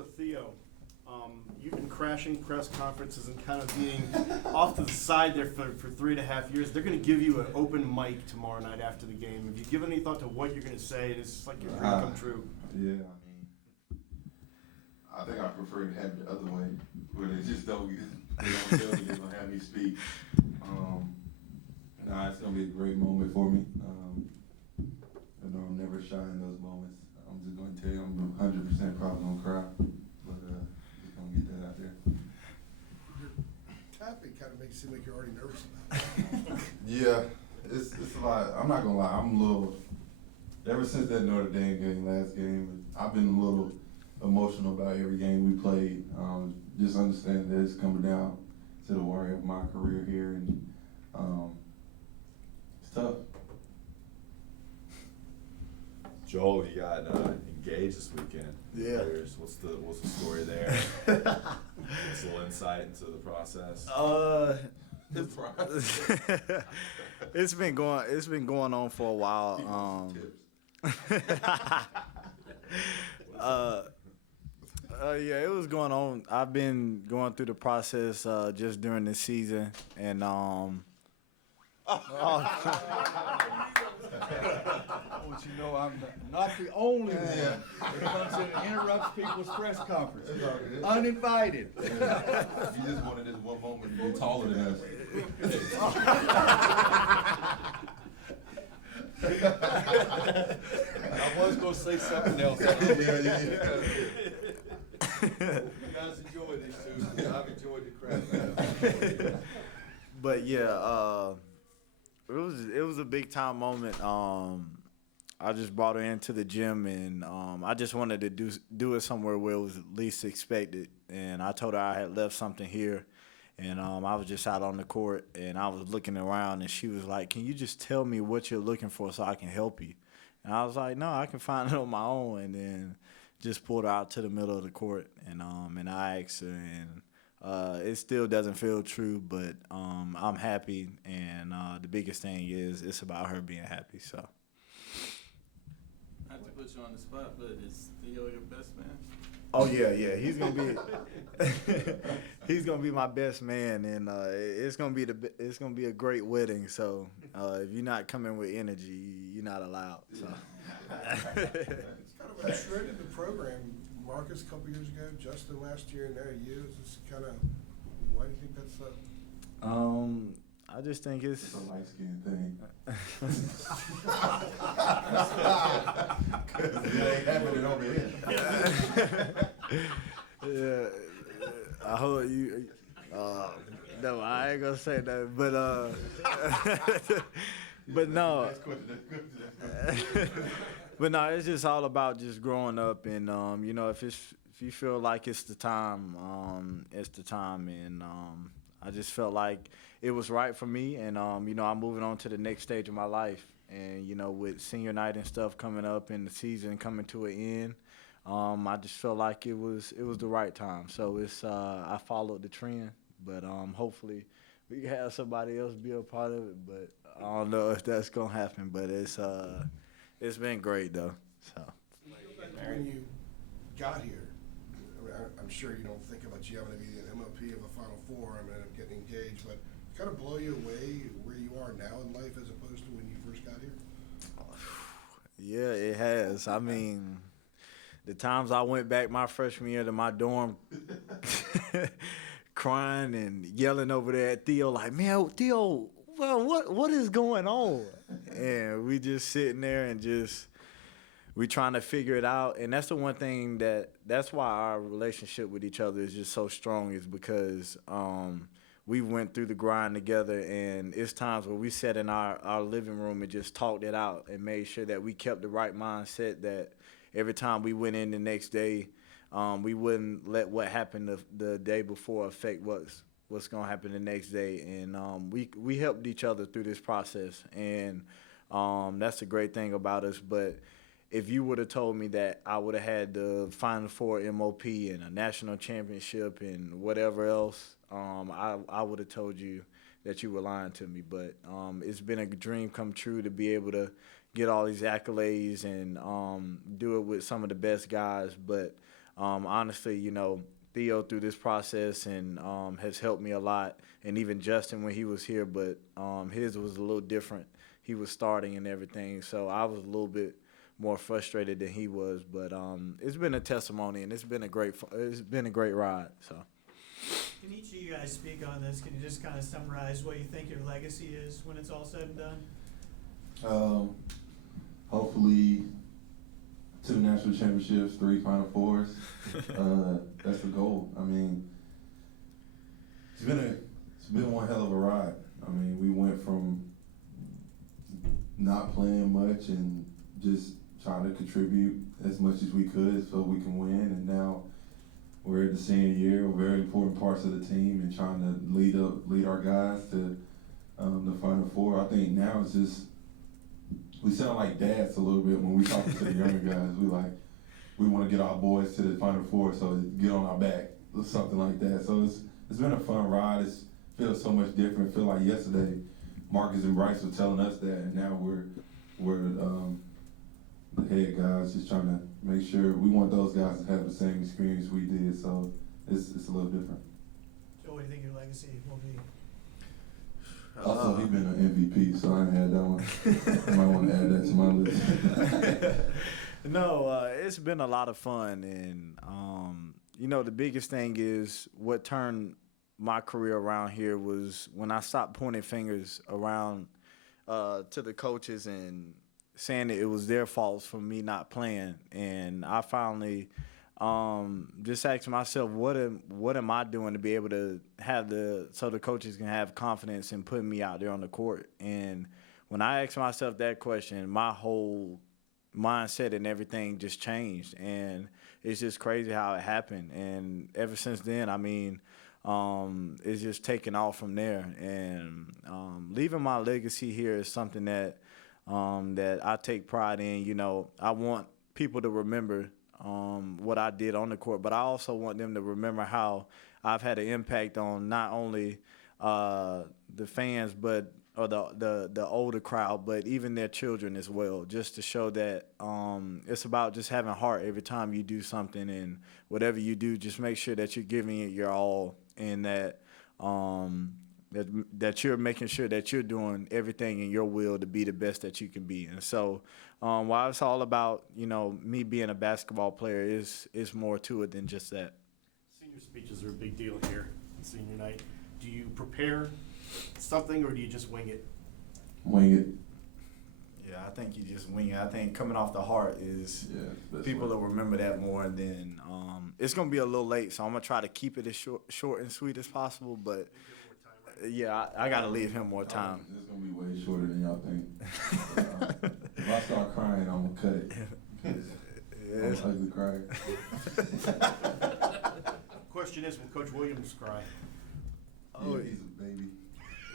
So Theo, you've been crashing press conferences and kind of being off to the side there for 3.5 years. They're going to give you an open mic tomorrow night after the game. Have you given any thought to what you're going to say? It's like your dream come true. Yeah, I think I prefer to have it the other way, where they just don't tell me they're going to have me speak. It's going to be a great moment for me. I'm never shy in those moments. I'm just going to tell you I'm 100% probably going to cry, but just going to get that out there. Your tapping kind of makes it seem like you're already nervous about it. Yeah, it's a lot. I'm not going to lie, I'm a little, ever since that Notre Dame game, last game, I've been a little emotional about every game we played. Just understand that it's coming down to the wire of my career here, and it's tough. Joel, you got engaged this weekend. Yeah. What's the story there? What's a little insight into the process? It's been going on for a while. Yeah, it was going on. I've been going through the process just during the season, and I want you to know I'm not the only one that comes in and interrupts people's press conferences. Uninvited. You just wanted this one moment to be taller than us. I was going to say something else. You guys enjoy this too. I've enjoyed the crap. But yeah, it was a big time moment. I just brought her into the gym, and I just wanted to do it somewhere where it was least expected. And I told her I had left something here, and I was just out on the court, and I was looking around, and she was like, "Can you just tell me what you're looking for so I can help you?" And I was like, "No, I can find it on my own." And then just pulled her out to the middle of the court, and I asked her, and it still doesn't feel true, but I'm happy, and the biggest thing is it's about her being happy. So. Not to put you on the spot, but is Theo your best man? Oh yeah, he's gonna be my best man, and it's gonna be a great wedding. So if you're not coming with energy, you're not allowed. So. It's kind of a trend in the program. Marcus a couple years ago, Justin last year, and now you. It's kind of, why do you think that's up? I just think it's a light skin thing. Cause it ain't happening over here. Yeah, I hope you. No, I ain't gonna say that, but no. Next question. But no, it's just all about just growing up, and if you feel like it's the time, it's the time, and I just felt like it was right for me, and I'm moving on to the next stage of my life, and with senior night and stuff coming up and the season coming to an end, I just felt like it was the right time. So it's I followed the trend, but hopefully we can have somebody else be a part of it, but I don't know if that's gonna happen, but it's been great though. So When you got here, I'm sure you don't think about you having to be an MLP of a Final Four and end up getting engaged, but kind of blow you away where you are now in life as opposed to when you first got here? Yeah, it has. I mean, the times I went back my freshman year to my dorm crying and yelling over there at Theo, like, "Man, Theo, well, what is going on?" And we just sitting there and we trying to figure it out. And that's the one thing that's why our relationship with each other is just so strong, is because we went through the grind together, and it's times where we sat in our living room and just talked it out and made sure that we kept the right mindset, that every time we went in the next day, we wouldn't let what happened the day before affect what's going to happen the next day. And we helped each other through this process, and that's the great thing about us. But if you would have told me that I would have had the Final Four MOP and a national championship and whatever else, I would have told you that you were lying to me. But it's been a dream come true to be able to get all these accolades and do it with some of the best guys. But honestly, Theo through this process and has helped me a lot, and even Justin when he was here, but his was a little different. He was starting and everything, so I was a little bit more frustrated than he was. But it's been a testimony, and it's been a great ride. So. Can each of you guys speak on this? Can you just kind of summarize what you think your legacy is when it's all said and done? Hopefully 2 national championships, 3 Final Fours. That's the goal. I mean, it's been one hell of a ride. I mean, we went from not playing much and just trying to contribute as much as we could so we can win, and now we're at the senior year. We're very important parts of the team and trying to lead our guys to the Final Four. I think now it's just we sound like dads a little bit when we talk to the younger guys. We want to get our boys to the Final Four, so get on our back or something like that. So it's been a fun ride. It feels so much different. I feel like yesterday Marcus and Bryce were telling us that, and now we're the head guys just trying to make sure we want those guys to have the same experience we did. So it's a little different. Joe, what do you think your legacy will be? Also, he's been an MVP, so I ain't had that one. I might want to add that to my list. No, it's been a lot of fun, and the biggest thing is what turned my career around here was when I stopped pointing fingers around to the coaches and saying that it was their fault for me not playing, and I finally just asked myself, what am I doing to be able to so the coaches can have confidence in putting me out there on the court? And when I asked myself that question, my whole mindset and everything just changed, and it's just crazy how it happened. And ever since then, I mean, it's just taken off from there. And leaving my legacy here is something that I take pride in. I want people to remember what I did on the court, but I also want them to remember how I've had an impact on not only the fans, or the older crowd, but even their children as well, just to show that it's about just having heart every time you do something, and whatever you do, just make sure that you're giving it your all, and that that you're making sure that you're doing everything in your will to be the best that you can be. And so while it's all about, me being a basketball player, is more to it than just that. Senior speeches are a big deal here on senior night. Do you prepare something, or do you just wing it? Wing it. Yeah, I think you just wing it. I think coming off the heart is people will remember that more than it's going to be a little late, so I'm going to try to keep it as short and sweet as possible, but yeah, I got to leave him more time. It's going to be way shorter than y'all think. If I start crying, I'm going to cut it. I'm ugly crying. Question is, will Coach Williams cry? Oh, he's a baby.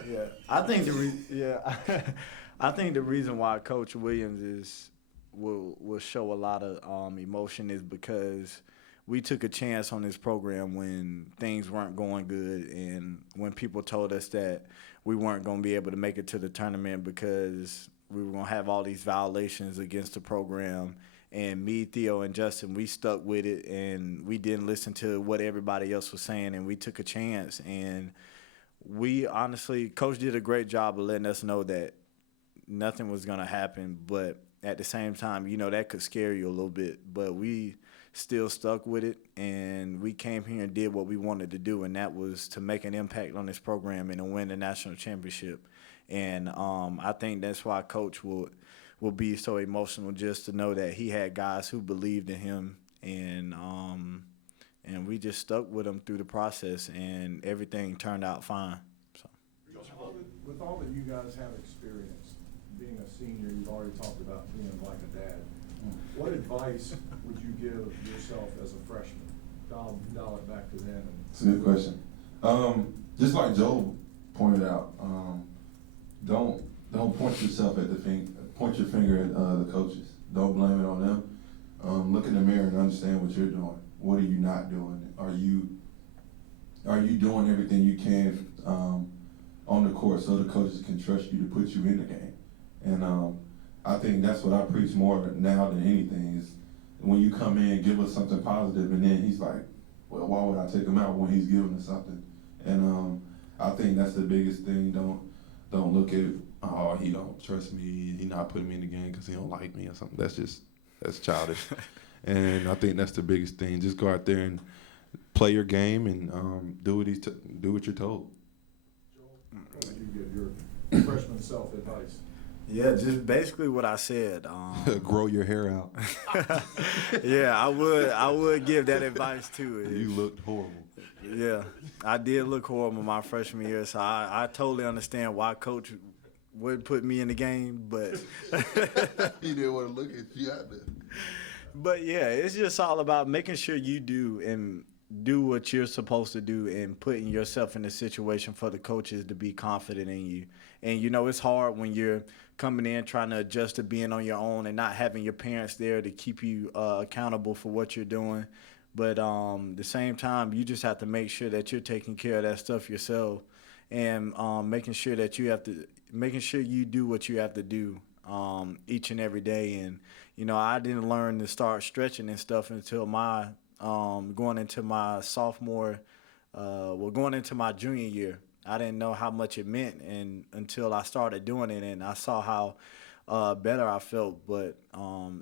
Yeah, I think the reason why Coach Williams will show a lot of emotion is because we took a chance on this program when things weren't going good, and when people told us that we weren't going to be able to make it to the tournament because we were going to have all these violations against the program. And me, Theo, and Justin, we stuck with it, and we didn't listen to what everybody else was saying, and we took a chance. And we honestly, Coach did a great job of letting us know that nothing was going to happen, but at the same time, that could scare you a little bit. But we still stuck with it, and we came here and did what we wanted to do, and that was to make an impact on this program and to win the national championship. And I think that's why Coach will be so emotional, just to know that he had guys who believed in him, and we just stuck with him through the process, and everything turned out fine. So. With all that you guys have experienced, being a senior, you've already talked about being like a dad. What advice would you give yourself as a freshman? Dial it back to then. It's a good question. Just like Joe pointed out, don't point yourself at point your finger at the coaches. Don't blame it on them. Look in the mirror and understand what you're doing. What are you not doing? Are you doing everything you can on the court so the coaches can trust you to put you in the game? And I think that's what I preach more now than anything is when you come in, give us something positive, and then he's like, well, why would I take him out when he's giving us something? And I think that's the biggest thing. Don't look at, oh, he don't trust me, he not putting me in the game because he don't like me or something. That's childish. And I think that's the biggest thing. Just go out there and play your game and do what you're told. What would you give your freshman self advice? Yeah, just basically what I said. Grow your hair out. Yeah, I would give that advice too. You looked horrible. Yeah, I did look horrible my freshman year, so I totally understand why Coach would put me in the game, but He didn't want to look at you out there. But yeah, it's just all about making sure you do what you're supposed to do and putting yourself in a situation for the coaches to be confident in you. And you know, it's hard when you're coming in trying to adjust to being on your own and not having your parents there to keep you accountable for what you're doing. But the same time, you just have to make sure that you're taking care of that stuff yourself and making sure you do what you have to do each and every day. And you know, I didn't learn to start stretching and stuff until my going into my junior year. I didn't know how much it meant until I started doing it, and I saw how better I felt. But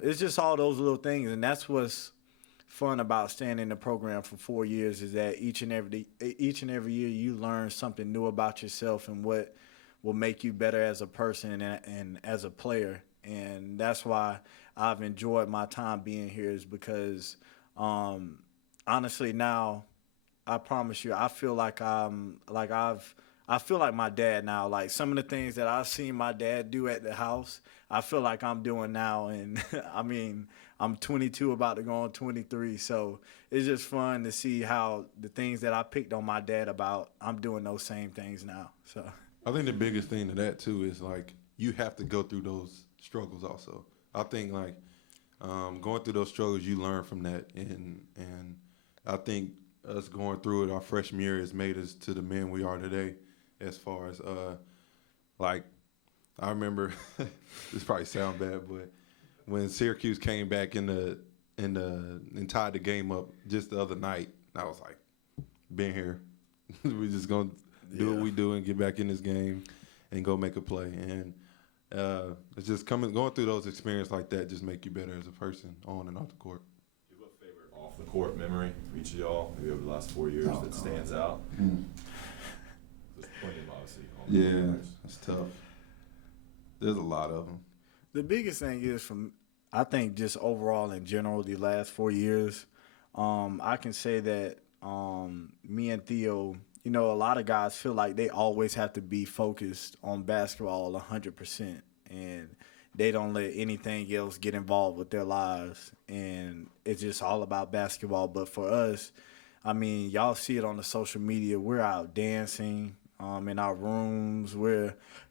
it's just all those little things, and that's what's fun about staying in the program for 4 years, is that each and every year you learn something new about yourself and what will make you better as a person and as a player. And that's why I've enjoyed my time being here, is because honestly now, I promise you, I feel like I feel like my dad now. Like some of the things that I've seen my dad do at the house, I feel like I'm doing now. And I mean, I'm 22, about to go on 23. So it's just fun to see how the things that I picked on my dad about, I'm doing those same things now. So I think the biggest thing to that too is like you have to go through those struggles also. I think like going through those struggles, you learn from that, and I think us going through it our freshman year has made us to the men we are today. As far as like I remember, this probably sound bad, but when Syracuse came back and tied the game up just the other night, I was like, been here. We're just gonna do what we do and get back in this game and go make a play. And it's just going through those experiences like that just make you better as a person on and off the court. Do you have a favorite off the court memory for each of y'all, maybe over the last 4 years that stands out? There's plenty of obviously. Yeah, it's tough. There's a lot of them. the biggest thing is, I think just overall in general, the last 4 years, I can say that me and Theo, you know, a lot of guys feel like they always have to be focused on basketball 100%, and they don't let anything else get involved with their lives, and it's just all about basketball. But for us, I mean, y'all see it on the social media. We're out dancing in our rooms.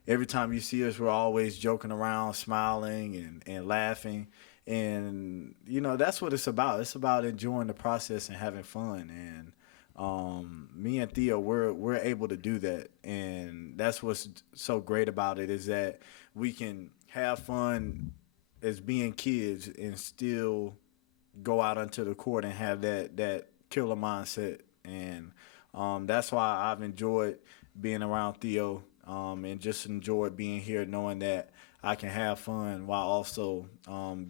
Every time you see us, we're always joking around, smiling and laughing. And, you know, that's what it's about. It's about enjoying the process and having fun. And me and Theo, we're able to do that. And that's what's so great about it, is that we can have fun as being kids and still go out onto the court and have that killer mindset. And that's why I've enjoyed being around Theo and just enjoyed being here, knowing that I can have fun while also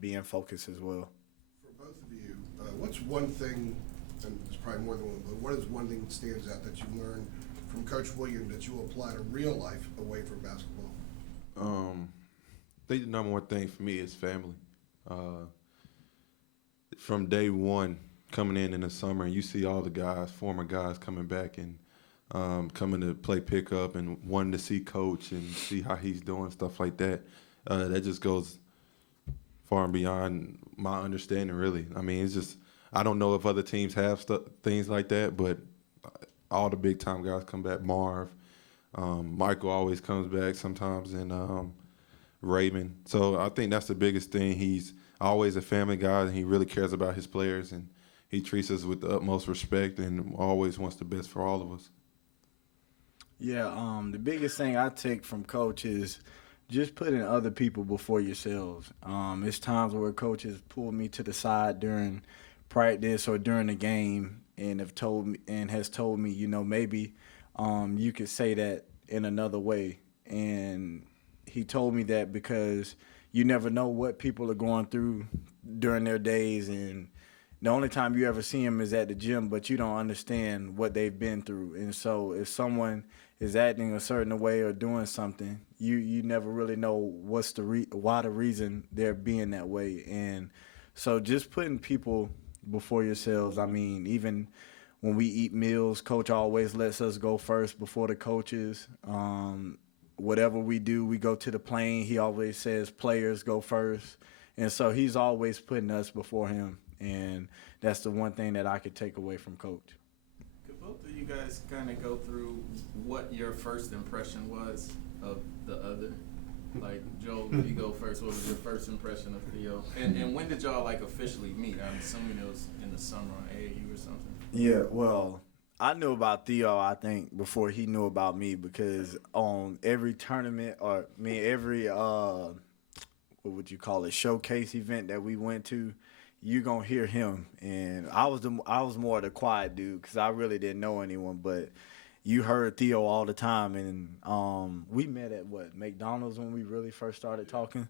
being focused as well. For both of you, what's one thing, and there's probably more than one, but what is one thing that stands out that you learned from Coach William that you apply to real life away from basketball? I think the number one thing for me is family. From day one, coming in the summer, and you see all the guys, former guys, coming back and coming to play pickup and wanting to see Coach and see how he's doing, stuff like that. That just goes far and beyond my understanding, really. I mean, it's just, I don't know if other teams have things like that, but all the big-time guys come back. Marv, Michael always comes back sometimes, and Raymond. So I think that's the biggest thing. He's always a family guy, and he really cares about his players, and he treats us with the utmost respect and always wants the best for all of us. Yeah, the biggest thing I take from Coach is just putting other people before yourselves. It's times where coaches pull me to the side during practice or during the game and has told me, you know, maybe you could say that in another way. And he told me that because you never know what people are going through during their days, and the only time you ever see them is at the gym, but you don't understand what they've been through. And so if someone is acting a certain way or doing something, you never really know what's why the reason they're being that way. And so just putting people before yourselves. I mean, even when we eat meals, coach always lets us go first before the coaches. Whatever we do, we go to the plane. He always says players go first. And so he's always putting us before him. And that's the one thing that I could take away from coach. Could both of you guys kind of go through what your first impression was of the other? Like, Joel, you go first. What was your first impression of Theo? And when did y'all, like, officially meet? I'm assuming it was in the summer on AAU or something. Yeah, well, I knew about Theo, I think, before he knew about me, because on every tournament every, what would you call it, showcase event that we went to, you're going to hear him. And I was more the quiet dude because I really didn't know anyone, but you heard Theo all the time. And we met at, McDonald's when we really first started talking.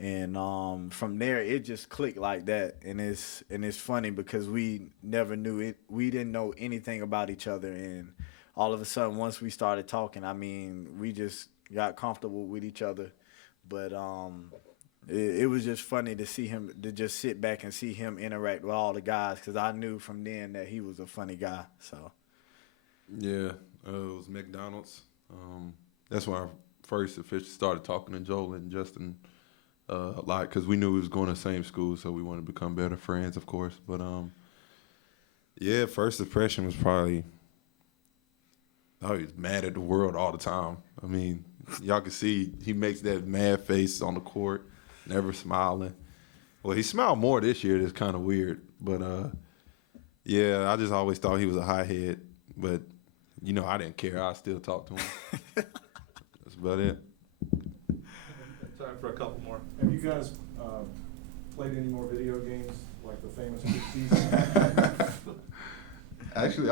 And from there, it just clicked like that. And it's funny because we never knew it. We didn't know anything about each other. And all of a sudden, once we started talking, I mean, we just got comfortable with each other. But it was just funny to see him, to just sit back and see him interact with all the guys, because I knew from then that he was a funny guy. So, Yeah, it was McDonald's. That's when I first officially started talking to Joel and Justin a lot, because we knew we was going to the same school, so we wanted to become better friends, of course. But yeah, first impression was probably I was mad at the world all the time. I mean, y'all can see he makes that mad face on the court, never smiling. Well, he smiled more this year. That's kind of weird. But, yeah, I just always thought he was a hothead. But, you know, I didn't care. I still talk to him. That's about it. Time for a couple more. Have you guys played any more video games like the famous season? Actually,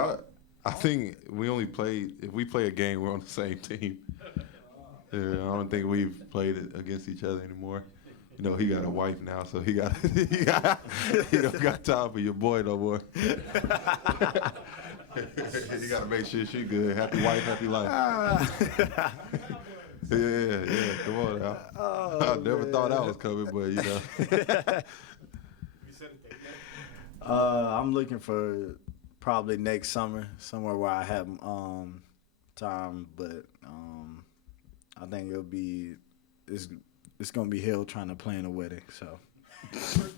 I think we only played, if we play a game, we're on the same team. Yeah, I don't think we've played it against each other anymore. You know, he got a wife now, so he don't got time for your boy no more. You got to make sure she good. Happy wife, happy life. Yeah, come on now. I never thought that was coming, but you know. I'm looking for probably next summer, somewhere where I have time, but I think it's gonna be hell trying to plan a wedding. So. Oh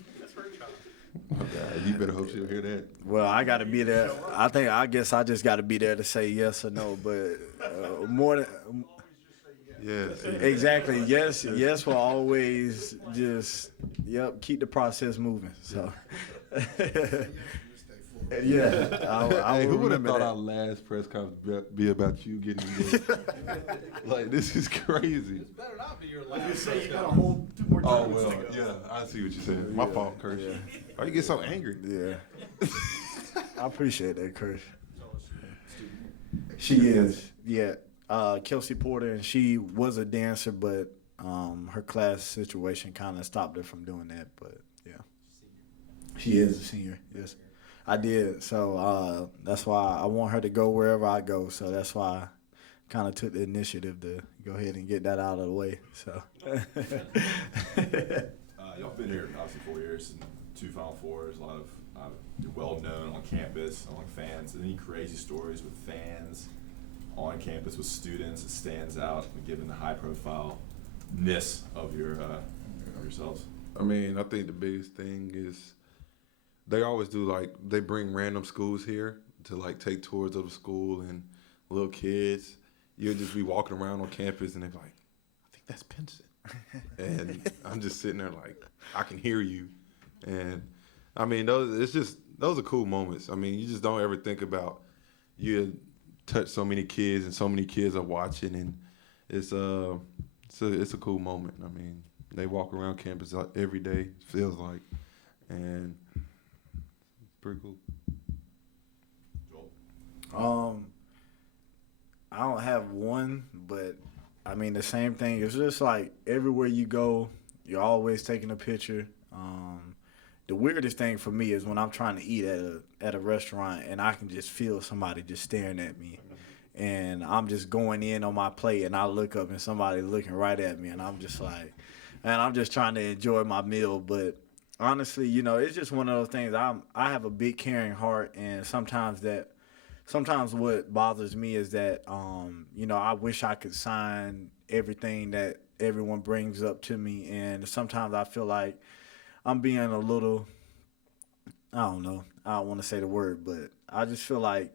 God, you better hope she'll hear that. Well, I got to be there. I guess I just got to be there to say yes or no, but more than. Yes. Exactly. Yes will always just keep the process moving. So. Yeah. Hey, who would have thought our last press conference be about you getting engaged? Like, this is crazy. This better not be your last. You say you got a whole 2 more Oh, tournaments well, to go. yeah, I see what you're saying. My fault, Kirsch. Yeah. Why you get so angry? Yeah. I appreciate that, Chris. She is. Yeah. Kelsey Porter, and she was a dancer, but her class situation kind of stopped her from doing that. But yeah, she is a senior. Yes, I did. So that's why I want her to go wherever I go. So that's why I kind of took the initiative to go ahead and get that out of the way. So. Y'all been here obviously 4 years and 2 Final Fours. A lot of you're well known on campus among fans. Any crazy stories with fans on campus with students that stands out, given the high profile-ness of yourselves? I mean, I think the biggest thing is they always do, like, they bring random schools here to, like, take tours of the school, and little kids, you'll just be walking around on campus and they're like, I think that's Pinson. And I'm just sitting there like, I can hear you. And I mean, those are cool moments. I mean, you just don't ever think about you touch so many kids and so many kids are watching, and it's it's a cool moment. I mean, they walk around campus every day, feels like, and it's pretty cool. Joel? I don't have one, but I mean the same thing. It's just like everywhere you go, you're always taking a picture. The weirdest thing for me is when I'm trying to eat at a restaurant and I can just feel somebody just staring at me, and I'm just going in on my plate and I look up and somebody's looking right at me and I'm just like, man, I'm just trying to enjoy my meal. But honestly, it's just one of those things. I have a big caring heart, and sometimes what bothers me is that, I wish I could sign everything that everyone brings up to me. And sometimes I feel like I'm being a little, I don't know, I don't want to say the word, but I just feel like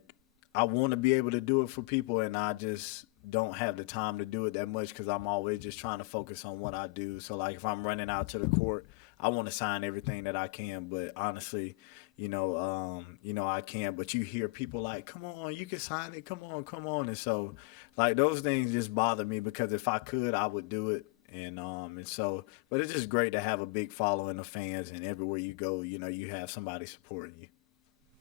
I want to be able to do it for people, and I just don't have the time to do it that much because I'm always just trying to focus on what I do. So, like, if I'm running out to the court, I want to sign everything that I can, but honestly, I can't. But you hear people like, come on, you can sign it, come on. And so, like, those things just bother me because if I could, I would do it. But it's just great to have a big following of fans, and everywhere you go, you have somebody supporting you.